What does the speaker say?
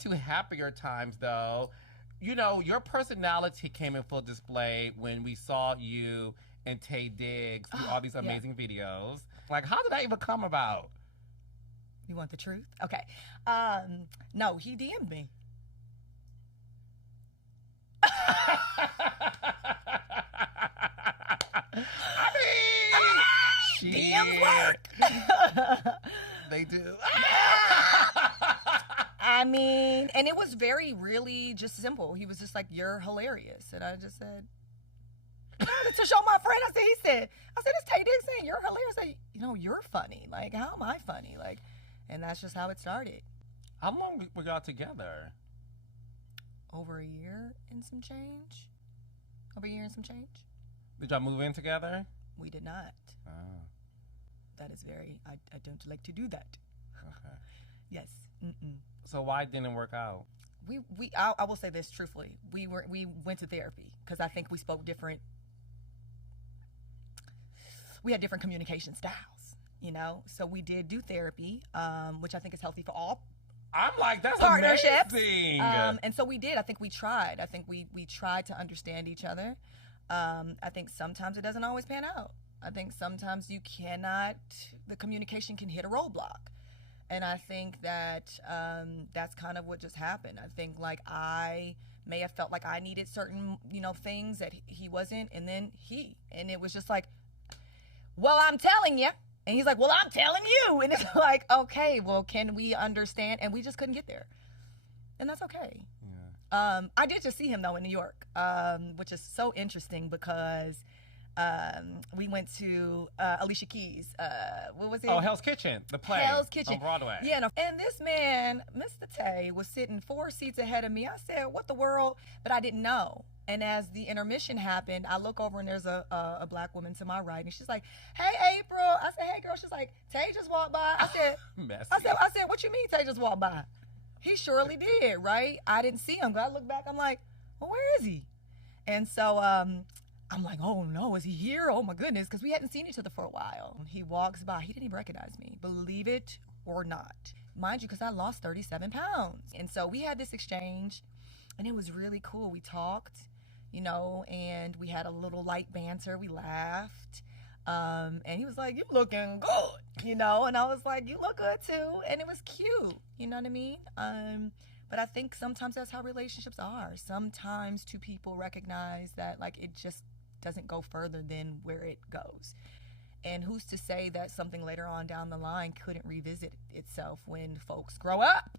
To happier times, though, you know, your personality came in full display when we saw you and Taye Diggs do all these amazing videos. Like, how did that even come about? You want the truth? Okay. No, he DM'd me. I mean, DMs work. They do. I mean, and it was really just simple. He was just like, "You're hilarious," and I just said, to show my friend, I said, "It's Taye Diggs saying you're hilarious. Like, you know, you're funny. Like, how am I funny? Like," and that's just how it started. How long were y'all together? Over a year and some change. Did y'all move in together? We did not. Oh. That is I don't like to do that. Okay. Yes. Mm-mm. So why didn't it work out? I will say this truthfully. We went to therapy because I think we spoke different. We had different communication styles, you know. So we did do therapy, which I think is healthy for all. I'm like, that's partnerships. Amazing. And so we did. I think we tried. I think we tried to understand each other. I think sometimes it doesn't always pan out. I think sometimes the communication can hit a roadblock. And I think that that's kind of what just happened. I think like I may have felt like I needed certain, you know, things that he wasn't, and then and it was just like, well, I'm telling you. And he's like, well, I'm telling you. And it's like, okay, well, can we understand? And we just couldn't get there. And that's okay. Yeah. I did just see him, though, in New York, which is so interesting because we went to Alicia Keys. What was it? Oh, Hell's Kitchen, the play. Hell's Kitchen. On Broadway. Yeah. No, and this man, Mr. Taye, was sitting 4 seats ahead of me. I said, what the world? But I didn't know. And as the intermission happened, I look over and there's a black woman to my right, and she's like, "Hey, April." I said, "Hey, girl." She's like, "Taye just walked by." I said, Messy. I said, "What you mean Taye just walked by?" He surely did, right? I didn't see him, but I look back, I'm like, well, where is he? And so I'm like, oh no, is he here? Oh my goodness, because we hadn't seen each other for a while. He walks by, he didn't even recognize me, believe it or not. Mind you, because I lost 37 pounds. And so we had this exchange, and it was really cool. We talked, you know, and we had a little light banter. We laughed. And he was like, "You looking good," you know, and I was like, "You look good too." And it was cute, you know what I mean? But I think sometimes that's how relationships are. Sometimes two people recognize that like it just doesn't go further than where it goes. And who's to say that something later on down the line couldn't revisit itself when folks grow up